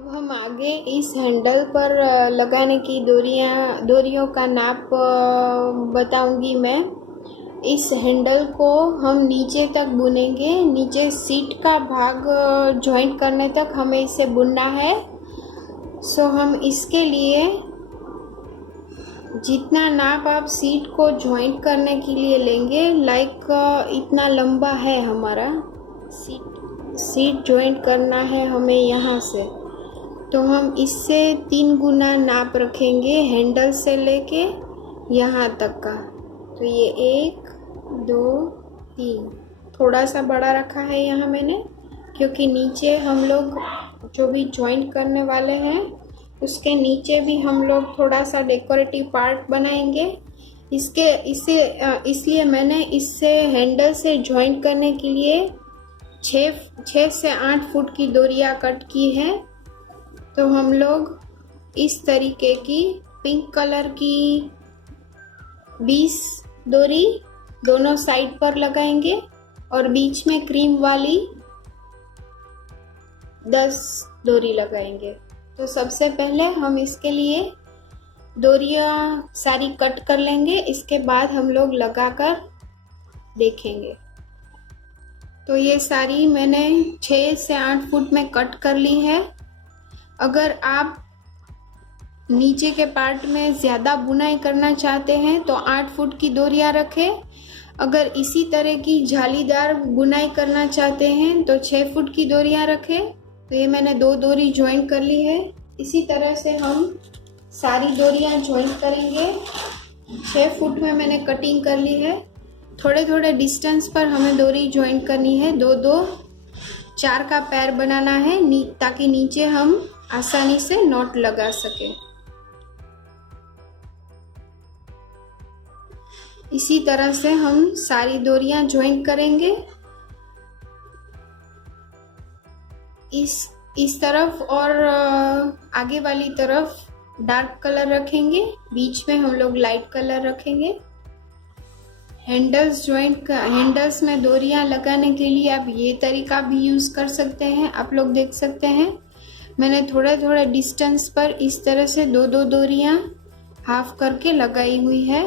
अब हम आगे इस हैंडल पर लगाने की डोरियों का नाप बताऊंगी मैं। इस हैंडल को हम नीचे तक बुनेंगे, नीचे सीट का भाग जॉइंट करने तक हमें इसे बुनना है। सो हम इसके लिए जितना नाप आप सीट को जॉइंट करने के लिए लेंगे, इतना लंबा है हमारा सीट जॉइंट करना है हमें यहाँ से, तो हम इससे 3 गुना नाप रखेंगे हैंडल से लेके यहाँ तक का। तो ये 1 2 3 थोड़ा सा बड़ा रखा है यहाँ मैंने, क्योंकि नीचे हम लोग जो भी जॉइंट करने वाले हैं उसके नीचे भी हम लोग थोड़ा सा डेकोरेटिव पार्ट बनाएंगे। इसलिए मैंने इससे हैंडल से जॉइंट करने के लिए 6 से 8 फुट की डोरियाँ कट की है। तो हम लोग इस तरीके की पिंक कलर की 20 डोरी दोनों साइड पर लगाएंगे और बीच में क्रीम वाली 10 डोरी लगाएंगे। तो सबसे पहले हम इसके लिए डोरियाँ सारी कट कर लेंगे, इसके बाद हम लोग लगाकर देखेंगे। तो ये सारी मैंने 6 से 8 फुट में कट कर ली है। अगर आप नीचे के पार्ट में ज़्यादा बुनाई करना चाहते हैं तो 8 फुट की डोरियाँ रखें। अगर इसी तरह की जालीदार बुनाई करना चाहते हैं तो 6 फुट की डोरियाँ रखें। तो ये मैंने 2 डोरी ज्वाइन कर ली है। इसी तरह से हम सारी डोरियाँ ज्वाइन करेंगे। 6 फुट में मैंने कटिंग कर ली है। थोड़े थोड़े डिस्टेंस पर हमें डोरी ज्वाइन करनी है। 2 4 का पैर बनाना है ताकि नीचे हम आसानी से नॉट लगा सकें। इसी तरह से हम सारी डोरियां ज्वाइन करेंगे। इस तरफ और आगे वाली तरफ डार्क कलर रखेंगे, बीच में हम लोग लाइट कलर रखेंगे। हैंडल्स में डोरियां लगाने के लिए आप ये तरीका भी यूज़ कर सकते हैं। आप लोग देख सकते हैं मैंने थोड़े थोड़े डिस्टेंस पर इस तरह से 2 डोरियां हाफ करके लगाई हुई है।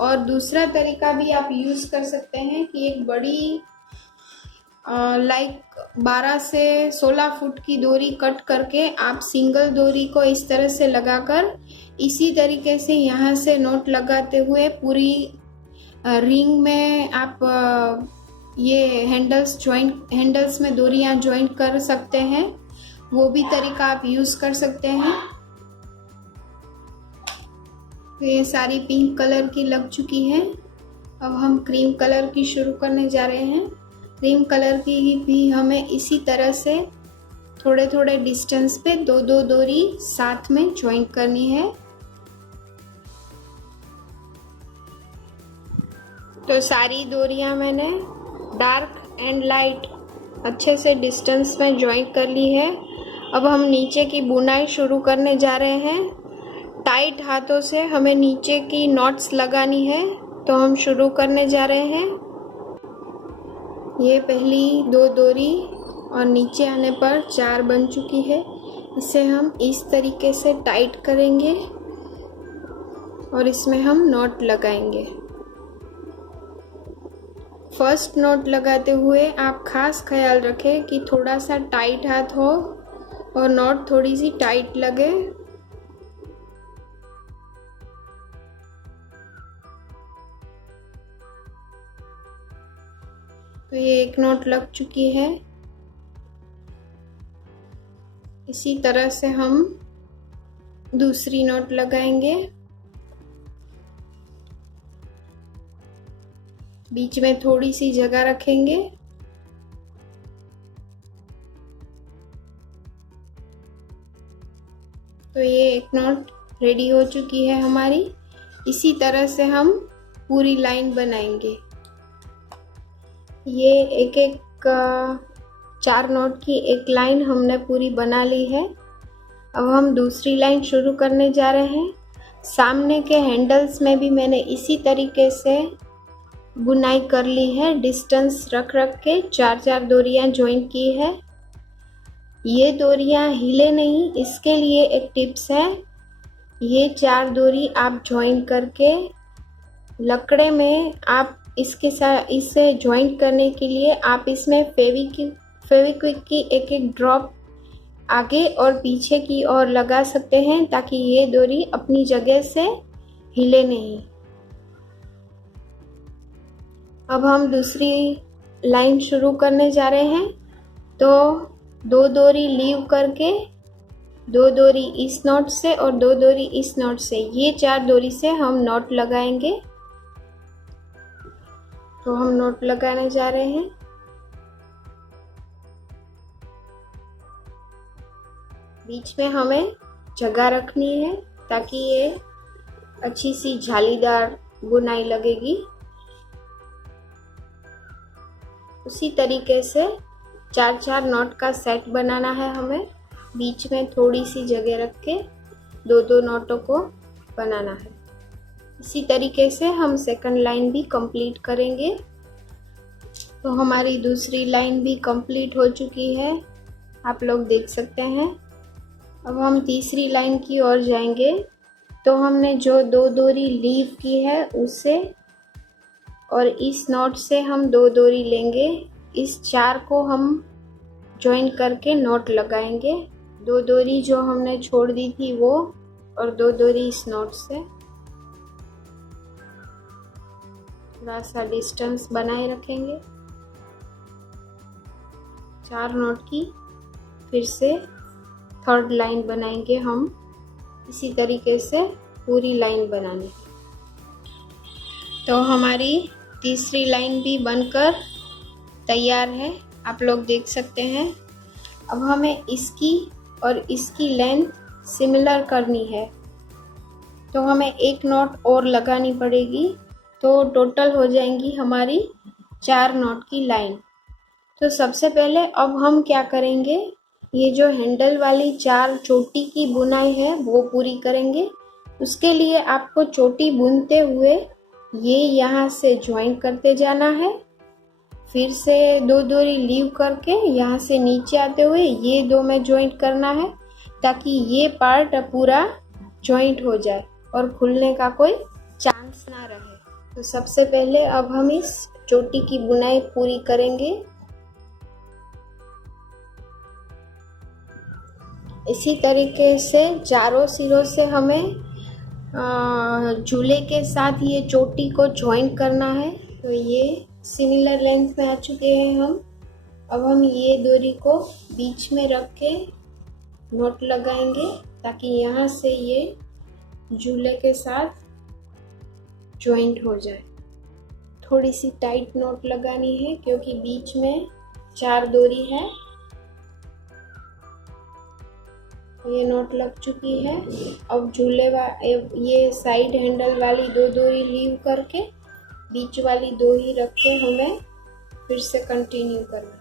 और दूसरा तरीका भी आप यूज़ कर सकते हैं कि एक बड़ी 12 से 16 फुट की डोरी कट करके आप सिंगल डोरी को इस तरह से लगाकर इसी तरीके से यहाँ से नॉट लगाते हुए पूरी रिंग में आप ये हैंडल्स में डोरियां ज्वाइन कर सकते हैं। वो भी तरीका आप यूज़ कर सकते हैं। तो ये सारी पिंक कलर की लग चुकी है। अब हम क्रीम कलर की शुरू करने जा रहे हैं। क्रीम कलर की भी हमें इसी तरह से थोड़े थोड़े डिस्टेंस पे 2 डोरी साथ में ज्वाइन करनी है। तो सारी डोरियां मैंने डार्क एंड लाइट अच्छे से डिस्टेंस में ज्वाइन कर ली है। अब हम नीचे की बुनाई शुरू करने जा रहे हैं। टाइट हाथों से हमें नीचे की नॉट्स लगानी है, तो हम शुरू करने जा रहे हैं। ये पहली 2 डोरी और नीचे आने पर 4 बन चुकी है। इसे हम इस तरीके से टाइट करेंगे और इसमें हम नॉट लगाएंगे। फर्स्ट नॉट लगाते हुए आप खास ख्याल रखें कि थोड़ा सा टाइट हाथ हो और नॉट थोड़ी सी टाइट लगे। तो ये एक नॉट लग चुकी है। इसी तरह से हम दूसरी नॉट लगाएंगे। बीच में थोड़ी सी जगह रखेंगे। तो ये एक नॉट रेडी हो चुकी है हमारी। इसी तरह से हम पूरी लाइन बनाएंगे। ये एक 4 नॉट की एक लाइन हमने पूरी बना ली है। अब हम दूसरी लाइन शुरू करने जा रहे हैं। सामने के हैंडल्स में भी मैंने इसी तरीके से बुनाई कर ली है। डिस्टेंस रख के 4 डोरियां ज्वाइन की है। ये डोरियाँ हिले नहीं, इसके लिए एक टिप्स है। ये 4 डोरी आप जॉइन करके लकड़े में आप इसके साथ इसे जॉइंट करने के लिए आप इसमें फेविक्विक की एक एक ड्रॉप आगे और पीछे की ओर लगा सकते हैं ताकि ये डोरी अपनी जगह से हिले नहीं। अब हम दूसरी लाइन शुरू करने जा रहे हैं। तो 2 डोरी लीव करके 2 डोरी इस नॉट से और 2 डोरी इस नॉट से, ये 4 डोरी से हम नॉट लगाएंगे। तो हम नॉट लगाने जा रहे हैं। बीच में हमें जगह रखनी है ताकि ये अच्छी सी जालीदार बुनाई लगेगी। उसी तरीके से 4-4 नॉट का सेट बनाना है हमें। बीच में थोड़ी सी जगह रख के 2-2 नॉटों को बनाना है। इसी तरीके से हम सेकंड लाइन भी कंप्लीट करेंगे। तो हमारी दूसरी लाइन भी कंप्लीट हो चुकी है, आप लोग देख सकते हैं। अब हम तीसरी लाइन की ओर जाएंगे। तो हमने जो 2 डोरी लीव की है उससे और इस नॉट से हम 2 डोरी लेंगे। इस 4 को हम जॉइन करके नॉट लगाएंगे। 2 डोरी जो हमने छोड़ दी थी वो और 2 डोरी इस नॉट से थोड़ा सा डिस्टेंस बनाए रखेंगे। 4 नॉट की फिर से थर्ड लाइन बनाएंगे हम। इसी तरीके से पूरी लाइन बनानी। तो हमारी तीसरी लाइन भी बनकर तैयार है, आप लोग देख सकते हैं। अब हमें इसकी और इसकी लेंथ सिमिलर करनी है, तो हमें एक नॉट और लगानी पड़ेगी। तो टोटल हो जाएंगी हमारी 4 नॉट की लाइन। तो सबसे पहले अब हम क्या करेंगे, ये जो हैंडल वाली 4 चोटी की बुनाई है वो पूरी करेंगे। उसके लिए आपको चोटी बुनते हुए ये यहाँ से ज्वाइन करते जाना है। फिर से 2 डोरी लीव करके यहाँ से नीचे आते हुए ये 2 में ज्वाइंट करना है ताकि ये पार्ट पूरा ज्वाइंट हो जाए और खुलने का कोई चांस ना रहे। तो सबसे पहले अब हम इस चोटी की बुनाई पूरी करेंगे। इसी तरीके से चारों सिरों से हमें झूले के साथ ये चोटी को ज्वाइन करना है। तो ये सिमिलर लेंथ में आ चुके हैं हम। अब हम ये डोरी को बीच में रख के नॉट लगाएंगे ताकि यहाँ से ये झूले के साथ ज्वाइंट हो जाए। थोड़ी सी टाइट नॉट लगानी है क्योंकि बीच में 4 डोरी है। ये नॉट लग चुकी है। अब ये साइड हैंडल वाली 2 डोरी लीव करके बीच वाली 2 ही रख के हमें फिर से कंटिन्यू करना।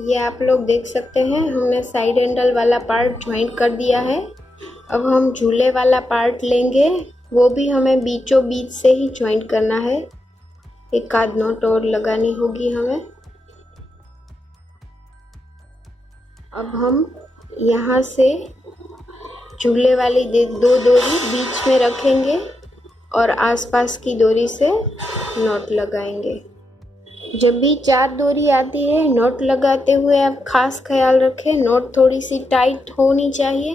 ये आप लोग देख सकते हैं हमने साइड हैंडल वाला पार्ट ज्वाइन कर दिया है। अब हम झूले वाला पार्ट लेंगे, वो भी हमें बीचों बीच से ही ज्वाइन करना है। एक आध नॉट और लगानी होगी हमें। अब हम यहाँ से झूले वाली 2 डोरी बीच में रखेंगे और आसपास की डोरी से नॉट लगाएंगे। जब भी 4 डोरी आती है नॉट लगाते हुए आप खास ख्याल रखें, नॉट थोड़ी सी टाइट होनी चाहिए।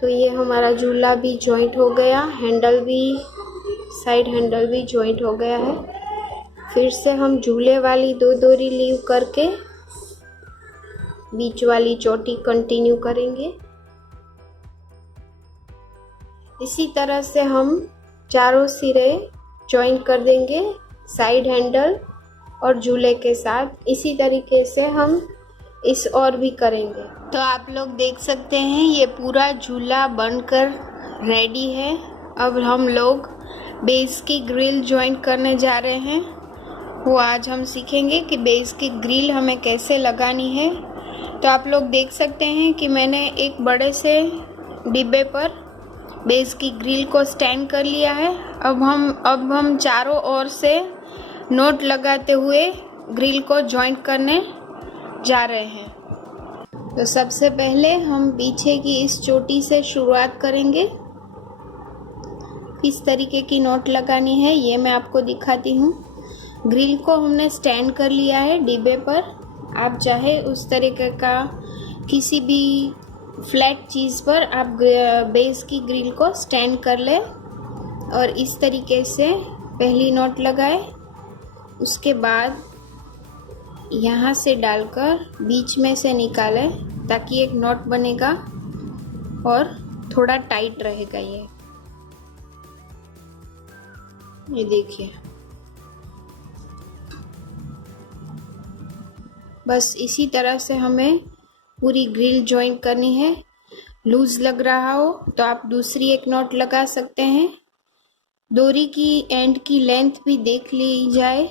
तो ये हमारा झूला भी जॉइंट हो गया, हैंडल भी, साइड हैंडल भी जॉइंट हो गया है। फिर से हम झूले वाली 2 डोरी लीव करके बीच वाली चोटी कंटिन्यू करेंगे। इसी तरह से हम चारों सिरे ज्वाइन कर देंगे साइड हैंडल और झूले के साथ। इसी तरीके से हम इस और भी करेंगे। तो आप लोग देख सकते हैं ये पूरा झूला बनकर रेडी है। अब हम लोग बेस की ग्रिल ज्वाइन करने जा रहे हैं। वो आज हम सीखेंगे कि बेस की ग्रिल हमें कैसे लगानी है। तो आप लोग देख सकते हैं कि मैंने एक बड़े से डिब्बे पर बेस की ग्रिल को स्टैंड कर लिया है। अब हम चारों ओर से नोट लगाते हुए ग्रिल को जॉइंट करने जा रहे हैं। तो सबसे पहले हम पीछे की इस चोटी से शुरुआत करेंगे। किस तरीके की नॉट लगानी है ये मैं आपको दिखाती हूँ। ग्रिल को हमने स्टैंड कर लिया है डिब्बे पर। आप चाहे उस तरीके का किसी भी फ्लैट चीज़ पर आप बेस की ग्रिल को स्टैंड कर ले और इस तरीके से पहली नॉट लगाए। उसके बाद यहाँ से डालकर बीच में से निकालें ताकि एक नॉट बनेगा और थोड़ा टाइट रहेगा। ये देखिए, बस इसी तरह से हमें पूरी ग्रिल जॉइंट करनी है। लूज लग रहा हो तो आप दूसरी एक नॉट लगा सकते हैं। डोरी की एंड की लेंथ भी देख ली जाए।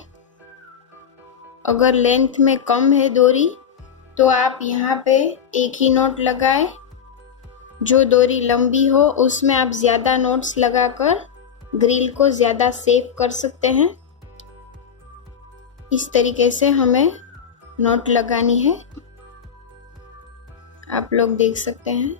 अगर लेंथ में कम है डोरी तो आप यहाँ पे एक ही नॉट लगाएं। जो डोरी लंबी हो उसमें आप ज़्यादा नॉट्स लगाकर ग्रिल को ज़्यादा सेफ कर सकते हैं। इस तरीके से हमें नॉट लगानी है, आप लोग देख सकते हैं।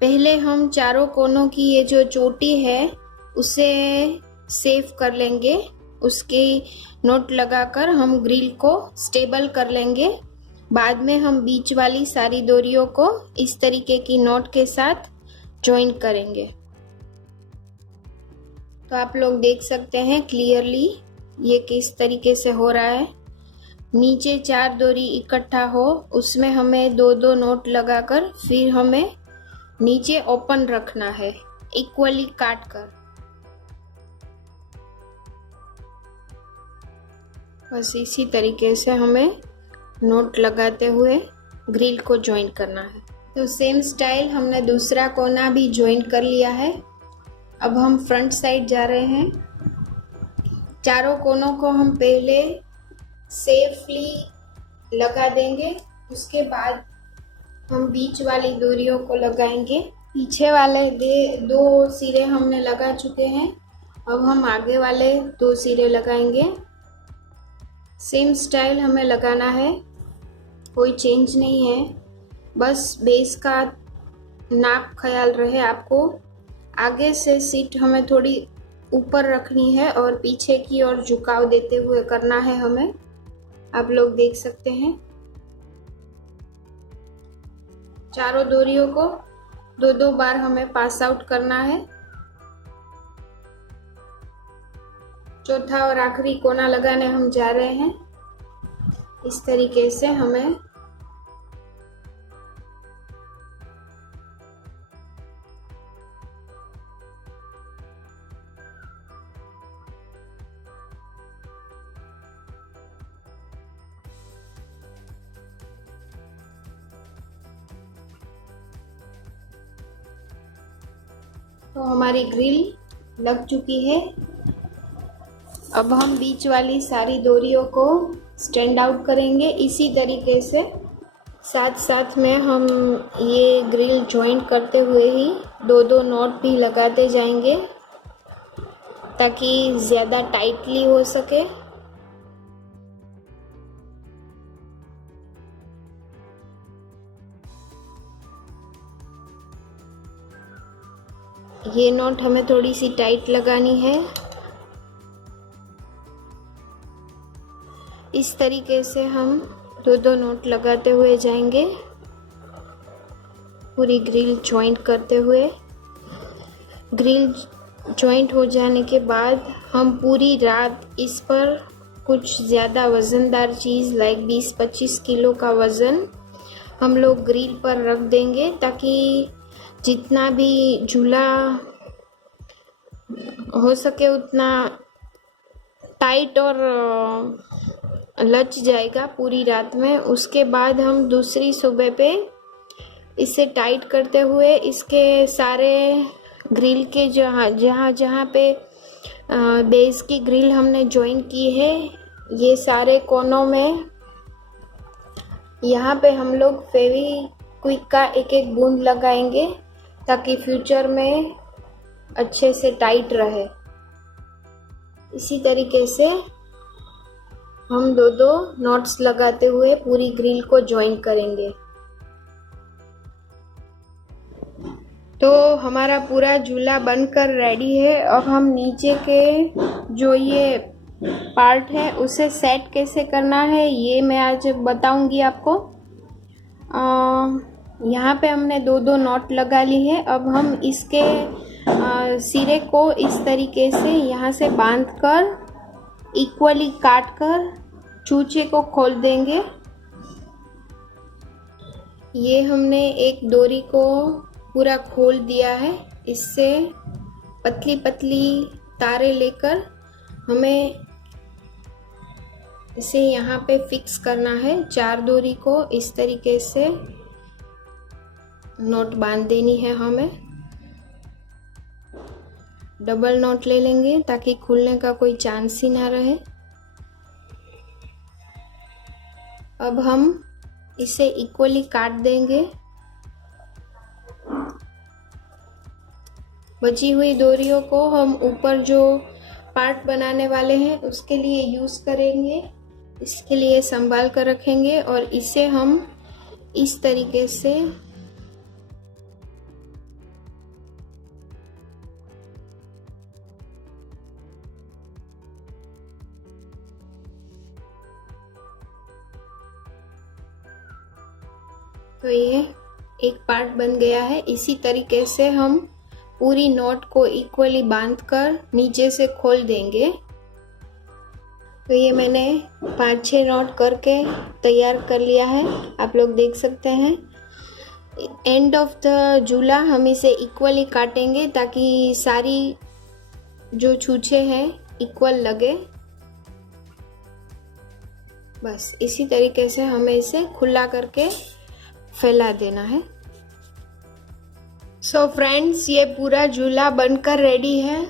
पहले हम चारों कोनों की ये जो चोटी है उसे सेफ कर लेंगे। उसकी नॉट लगाकर हम ग्रिल को स्टेबल कर लेंगे। बाद में हम बीच वाली सारी डोरियों को इस तरीके की नॉट के साथ जॉइन करेंगे। तो आप लोग देख सकते हैं क्लियरली ये किस तरीके से हो रहा है। नीचे 4 डोरी इकट्ठा हो उसमें हमें 2-2 नॉट लगाकर फिर हमें नीचे ओपन रखना है, इक्वली काट कर। बस इसी तरीके से हमें नॉट लगाते हुए ग्रिल को जॉइन करना है। तो सेम स्टाइल हमने दूसरा कोना भी जॉइन कर लिया है। अब हम फ्रंट साइड जा रहे हैं। चारों कोनों को हम पहले सेफली लगा देंगे, उसके बाद हम बीच वाली डोरियों को लगाएंगे। पीछे वाले 2 सिरे हमने लगा चुके हैं। अब हम आगे वाले 2 सिरे लगाएंगे। सेम स्टाइल हमें लगाना है, कोई चेंज नहीं है। बस बेस का नाप ख्याल रहे आपको। आगे से सीट हमें थोड़ी ऊपर रखनी है और पीछे की ओर झुकाव देते हुए करना है हमें। आप लोग देख सकते हैं। चारों डोरियों को 2-2 बार हमें पास आउट करना है। चौथा और आखिरी कोना लगाने हम जा रहे हैं। इस तरीके से हमें तो हमारी ग्रिल लग चुकी है। अब हम बीच वाली सारी डोरियों को स्टैंड आउट करेंगे। इसी तरीके से साथ साथ में हम ये ग्रिल जॉइंट करते हुए ही 2-2 नॉट भी लगाते जाएंगे ताकि ज़्यादा टाइटली हो सके। ये नॉट हमें थोड़ी सी टाइट लगानी है। इस तरीके से हम 2-2 नॉट लगाते हुए जाएंगे, पूरी ग्रिल जॉइंट करते हुए। ग्रिल जॉइंट हो जाने के बाद हम पूरी रात इस पर कुछ ज़्यादा वज़नदार चीज़ लाइक 20-25 किलो का वज़न हम लोग ग्रिल पर रख देंगे ताकि जितना भी झूला हो सके उतना टाइट और लच जाएगा पूरी रात में। उसके बाद हम दूसरी सुबह पे इसे टाइट करते हुए इसके सारे ग्रिल के जहाँ पे बेस की ग्रिल हमने जॉइन की है, ये सारे कोनों में यहाँ पे हम लोग फेविक्विक का एक बूंद लगाएंगे ताकि फ्यूचर में अच्छे से टाइट रहे। इसी तरीके से हम दो दो नॉट्स लगाते हुए पूरी ग्रिल को ज्वाइन करेंगे। तो हमारा पूरा झूला बनकर रेडी है। अब हम नीचे के जो ये पार्ट है उसे सेट कैसे करना है ये मैं आज बताऊंगी आपको। यहाँ पे हमने दो दो नॉट लगा ली है। अब हम इसके सिरे को इस तरीके से यहाँ से बांध कर इक्वली काट कर चूचे को खोल देंगे। ये हमने एक डोरी को पूरा खोल दिया है। इससे पतली पतली तारे लेकर हमें इसे यहाँ पे फिक्स करना है। 4 डोरी को इस तरीके से नॉट बांध देनी है। हमें डबल नॉट ले लेंगे ताकि खुलने का कोई चांस ही ना रहे। अब हम इसे इक्वली काट देंगे। बची हुई डोरियों को हम ऊपर जो पार्ट बनाने वाले हैं उसके लिए यूज करेंगे। इसके लिए संभाल कर रखेंगे और इसे हम इस तरीके से तो ये एक पार्ट बन गया है। इसी तरीके से हम पूरी नॉट को इक्वली बांधकर नीचे से खोल देंगे। तो ये मैंने 5-6 नॉट करके तैयार कर लिया है, आप लोग देख सकते हैं। एंड ऑफ द झूला हम इसे इक्वली काटेंगे ताकि सारी जो छूछे हैं इक्वल लगे। बस इसी तरीके से हमें इसे खुला करके फैला देना है। सो फ्रेंड्स, ये पूरा झूला बनकर रेडी है,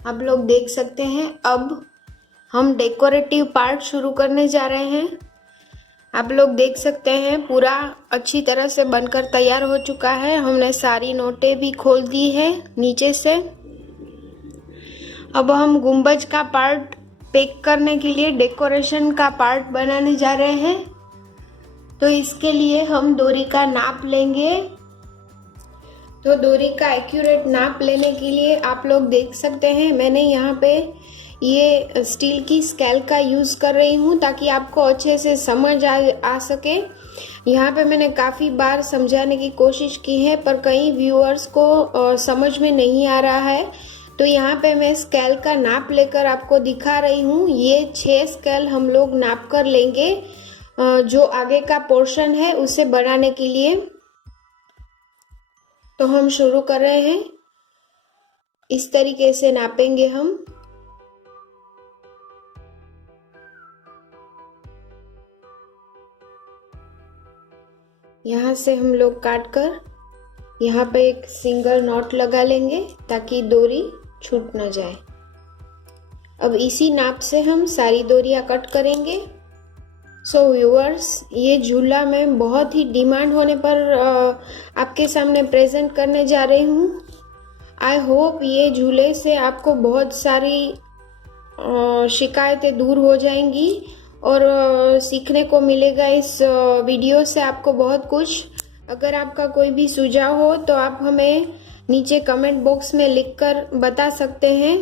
आप लोग देख सकते हैं। अब हम डेकोरेटिव पार्ट शुरू करने जा रहे हैं। आप लोग देख सकते हैं पूरा अच्छी तरह से बनकर तैयार हो चुका है। हमने सारी नोटें भी खोल दी है नीचे से। अब हम गुंबज का पार्ट पैक करने के लिए डेकोरेशन का पार्ट बनाने जा रहे हैं। तो इसके लिए हम डोरी का नाप लेंगे। तो डोरी का एक्यूरेट नाप लेने के लिए आप लोग देख सकते हैं मैंने यहाँ पे ये स्टील की स्केल का यूज़ कर रही हूँ ताकि आपको अच्छे से समझ आ सके। यहाँ पे मैंने काफ़ी बार समझाने की कोशिश की है पर कई व्यूअर्स को समझ में नहीं आ रहा है। तो यहाँ पे मैं स्केल का नाप लेकर आपको दिखा रही हूँ। ये 6 स्केल हम लोग नाप कर लेंगे जो आगे का पोर्शन है उसे बनाने के लिए। तो हम शुरू कर रहे हैं। इस तरीके से नापेंगे हम। यहाँ से हम लोग काट कर यहाँ पे एक सिंगल नॉट लगा लेंगे ताकि डोरी छूट न जाए। अब इसी नाप से हम सारी डोरियाँ कट करेंगे। सो व्यूअर्स, ये झूला मैं बहुत ही डिमांड होने पर आपके सामने प्रेजेंट करने जा रही हूँ। आई होप ये झूले से आपको बहुत सारी शिकायतें दूर हो जाएंगी और सीखने को मिलेगा इस वीडियो से आपको बहुत कुछ। अगर आपका कोई भी सुझाव हो तो आप हमें नीचे कमेंट बॉक्स में लिखकर बता सकते हैं।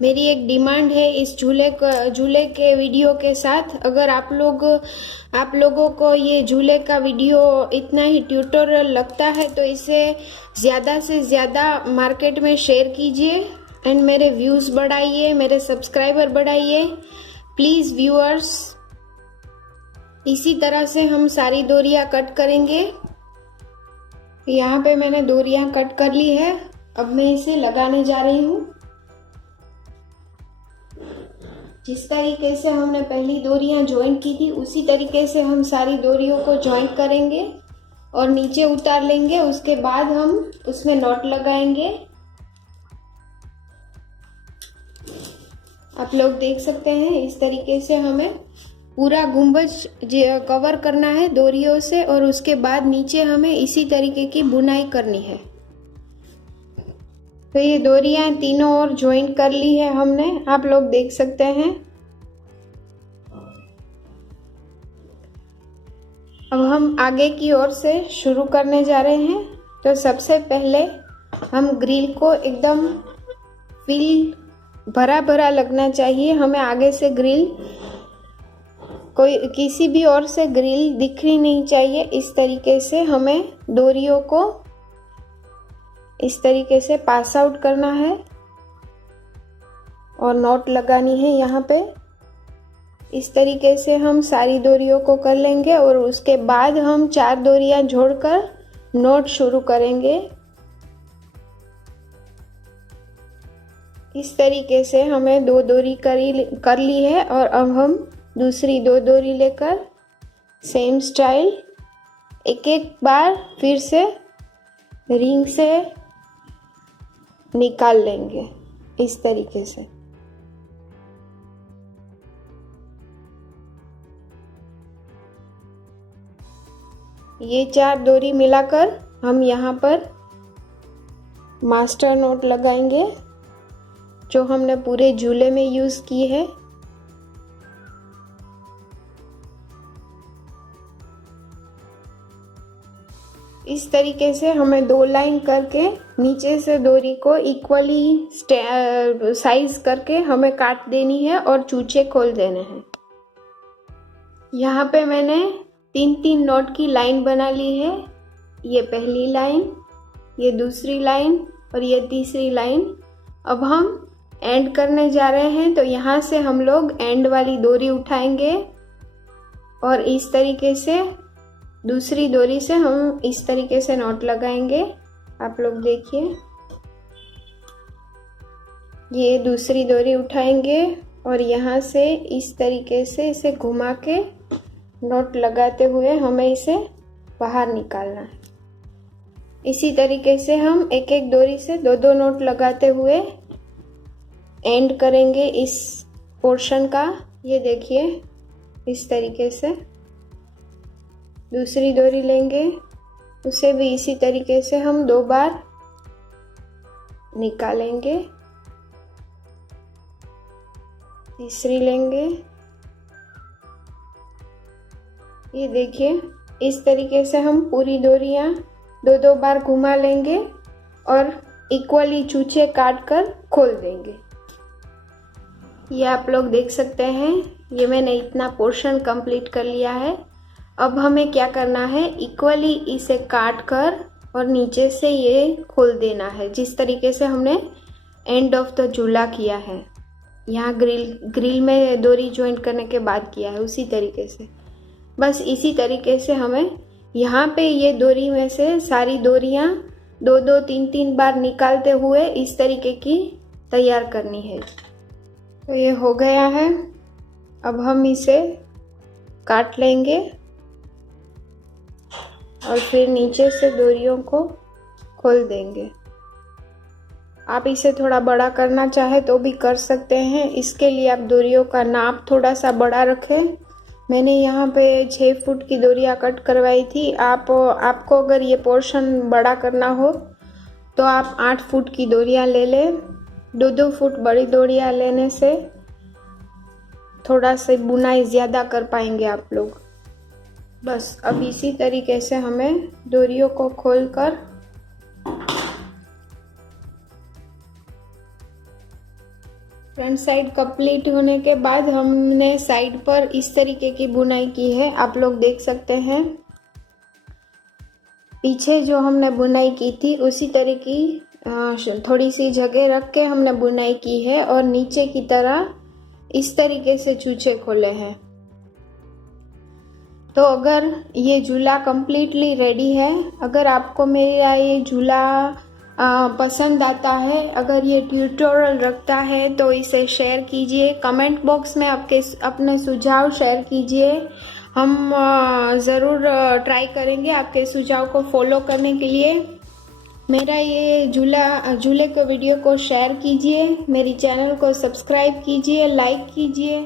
मेरी एक डिमांड है इस झूले के वीडियो के साथ। अगर आप लोगों को ये झूले का वीडियो इतना ही ट्यूटोरियल लगता है तो इसे ज़्यादा से ज़्यादा मार्केट में शेयर कीजिए एंड मेरे व्यूज़ बढ़ाइए, मेरे सब्सक्राइबर बढ़ाइए प्लीज़ व्यूअर्स। इसी तरह से हम सारी डोरियाँ कट करेंगे। यहाँ पे मैंने डोरियाँ कट कर ली है। अब मैं इसे लगाने जा रही हूँ। जिस तरीके से हमने पहली डोरियाँ ज्वाइन की थी उसी तरीके से हम सारी डोरियों को ज्वाइन करेंगे और नीचे उतार लेंगे। उसके बाद हम उसमें नॉट लगाएंगे। आप लोग देख सकते हैं इस तरीके से हमें पूरा गुंबज कवर करना है डोरियों से और उसके बाद नीचे हमें इसी तरीके की बुनाई करनी है। तो ये डोरियां तीनों ओर ज्वाइन कर ली है हमने, आप लोग देख सकते हैं। अब हम आगे की ओर से शुरू करने जा रहे हैं। तो सबसे पहले हम ग्रिल को एकदम फील भरा भरा लगना चाहिए हमें। आगे से ग्रिल कोई किसी भी ओर से ग्रिल दिखनी नहीं चाहिए। इस तरीके से हमें डोरियों को इस तरीके से पास आउट करना है और नॉट लगानी है यहाँ पे। इस तरीके से हम सारी डोरियों को कर लेंगे और उसके बाद हम 4 डोरियां जोड़कर नॉट शुरू करेंगे। इस तरीके से हमें 2 डोरी कर ली है और अब हम दूसरी 2 डोरी लेकर सेम स्टाइल एक एक बार फिर से रिंग से निकाल लेंगे इस तरीके से। ये 4 डोरी मिलाकर हम यहाँ पर मास्टर नॉट लगाएंगे जो हमने पूरे झूले में यूज़ की है। इस तरीके से हमें 2 लाइन करके नीचे से डोरी को इक्वली साइज करके हमें काट देनी है और चूचे खोल देने हैं। यहाँ पे मैंने 3-3 नॉट की लाइन बना ली है। ये पहली लाइन, ये दूसरी लाइन और ये तीसरी लाइन। अब हम एंड करने जा रहे हैं, तो यहाँ से हम लोग एंड वाली डोरी उठाएंगे और इस तरीके से दूसरी डोरी से हम इस तरीके से नॉट लगाएंगे। आप लोग देखिए, ये दूसरी डोरी उठाएंगे और यहाँ से इस तरीके से इसे घुमा के नॉट लगाते हुए हमें इसे बाहर निकालना है। इसी तरीके से हम एक एक डोरी से 2-2 नॉट लगाते हुए एंड करेंगे इस पोर्शन का। ये देखिए, इस तरीके से दूसरी डोरी लेंगे, उसे भी इसी तरीके से हम 2 बार निकालेंगे। तीसरी लेंगे, ये देखिए इस तरीके से हम पूरी डोरियां 2-2 बार घुमा लेंगे और इक्वली चूचे काट कर खोल देंगे। ये आप लोग देख सकते हैं, ये मैंने इतना पोर्शन कंप्लीट कर लिया है। अब हमें क्या करना है, इक्वली इसे काट कर और नीचे से ये खोल देना है, जिस तरीके से हमने एंड ऑफ द झूला किया है, यहाँ ग्रिल में डोरी ज्वाइंट करने के बाद किया है, उसी तरीके से। बस इसी तरीके से हमें यहाँ पे ये डोरी में से सारी डोरियाँ 2-2, 3-3 बार निकालते हुए इस तरीके की तैयार करनी है। तो ये हो गया है। अब हम इसे काट लेंगे और फिर नीचे से डोरियों को खोल देंगे। आप इसे थोड़ा बड़ा करना चाहे तो भी कर सकते हैं। इसके लिए आप डोरियों का नाप थोड़ा सा बड़ा रखें। मैंने यहाँ पे 6 फुट की डोरियाँ कट करवाई थी। आपको अगर ये पोर्शन बड़ा करना हो तो आप 8 फुट की डोरियाँ ले लें। 2-2 फुट बड़ी डोरियाँ लेने से थोड़ा सा बुनाई ज़्यादा कर पाएंगे आप लोग। बस अब इसी तरीके से हमें डोरियों को खोलकर फ्रंट साइड कंप्लीट होने के बाद हमने साइड पर इस तरीके की बुनाई की है, आप लोग देख सकते हैं। पीछे जो हमने बुनाई की थी उसी तरह की थोड़ी सी जगह रख के हमने बुनाई की है और नीचे की तरह इस तरीके से चूचे खोले हैं। तो अगर ये झूला कम्प्लीटली रेडी है, अगर आपको मेरा ये झूला पसंद आता है, अगर ये ट्यूटोरियल रखता है तो इसे शेयर कीजिए। कमेंट बॉक्स में अपने सुझाव शेयर कीजिए। हम ज़रूर ट्राई करेंगे आपके सुझाव को फॉलो करने के लिए। मेरा ये झूले के वीडियो को शेयर कीजिए, मेरी चैनल को सब्सक्राइब कीजिए, लाइक कीजिए।